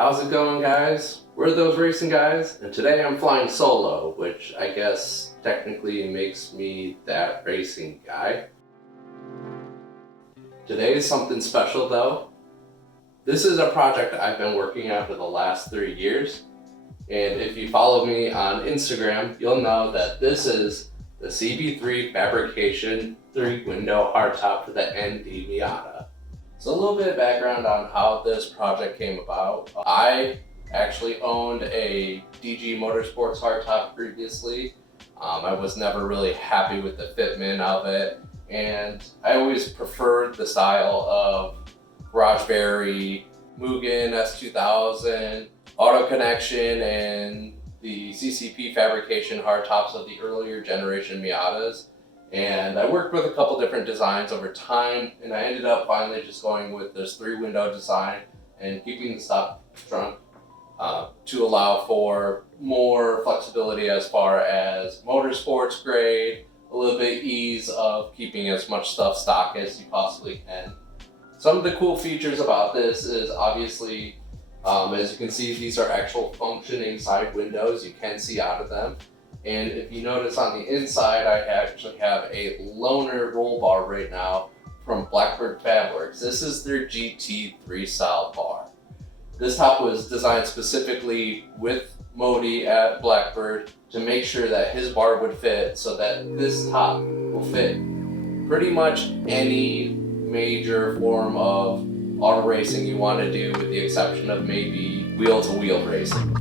How's it going, guys? We're those racing guys, and today I'm flying solo, which I guess technically makes me that racing guy. Today is something special though. This is a project I've been working on for the last 3 years, and if you follow me on Instagram, you'll know that this is the CB3 Fabrication 3-window hardtop for the ND Miata. So a little bit of background on how this project came about. I actually owned a DG Motorsports hardtop previously. I was never really happy with the fitment of it, and I always preferred the style of Raspberry, Mugen S2000, Auto Connection, and the CCP Fabrication hardtops of the earlier generation Miatas. And I worked with a couple different designs over time, and I ended up finally just going with this 3-window design and keeping the stock trunk to allow for more flexibility as far as motorsports grade, a little bit ease of keeping as much stuff stock as you possibly can. Some of the cool features about this is obviously, as you can see, these are actual functioning side windows. You can see out of them. And if you notice on the inside, I actually have a loaner roll bar right now from Blackbird Fabworks. This is their GT3 style bar. This top was designed specifically with Modi at Blackbird to make sure that his bar would fit, so that this top will fit pretty much any major form of auto racing you want to do, with the exception of maybe wheel-to-wheel racing.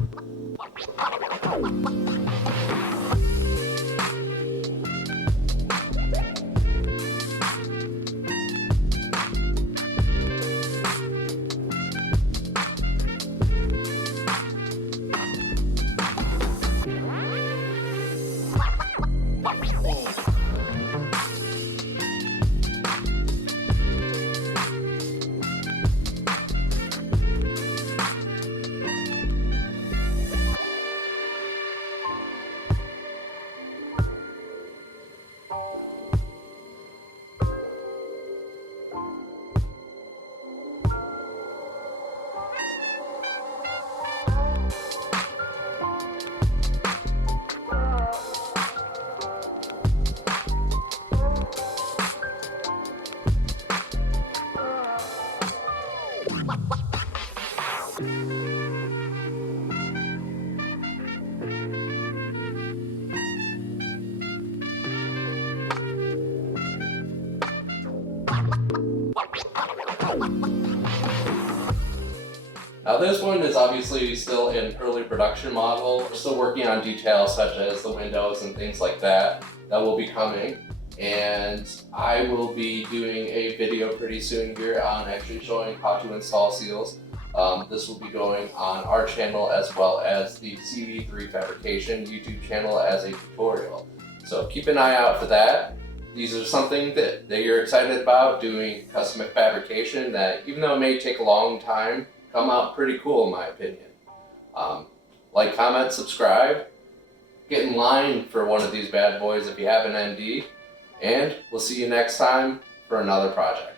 Now this one is obviously still in early production model. We're still working on details such as the windows and things like that will be coming. And I will be doing a video pretty soon here on actually showing how to install seals. This will be going on our channel as well as the CB3 Fabrication YouTube channel as a tutorial. So keep an eye out for that. These are something that you're excited about, doing custom fabrication that, even though it may take a long time, come out pretty cool in my opinion. Like, comment, subscribe, get in line for one of these bad boys if you have an ND, and we'll see you next time for another project.